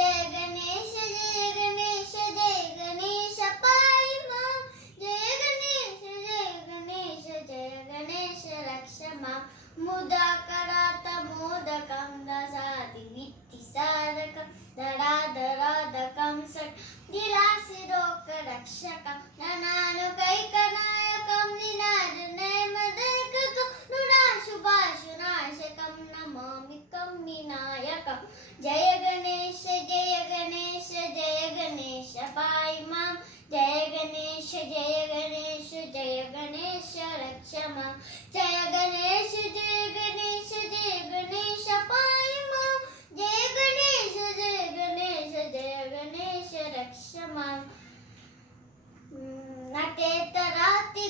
जय गणेश जय गणेश जय गणेश पाहि मां जय गणेश जय गणेश जय गणेश रक्ष मां मुदाकरात मोदकं ददाति वित्तिसारकं धराधराधकं षट् धनानुकैकनायकं निनादनयमदैककं नुराशुभाशुनाशकं नमामिकं विनायकं जय गणेश जय गणेश जय गणेश पाहि मां जय गणेश जय गणेश जय गणेश रक्ष मां जय गणेश जय गणेश जय गणेश पाहि मां जय गणेश जय गणेश जय गणेश रक्ष मां नटे तराति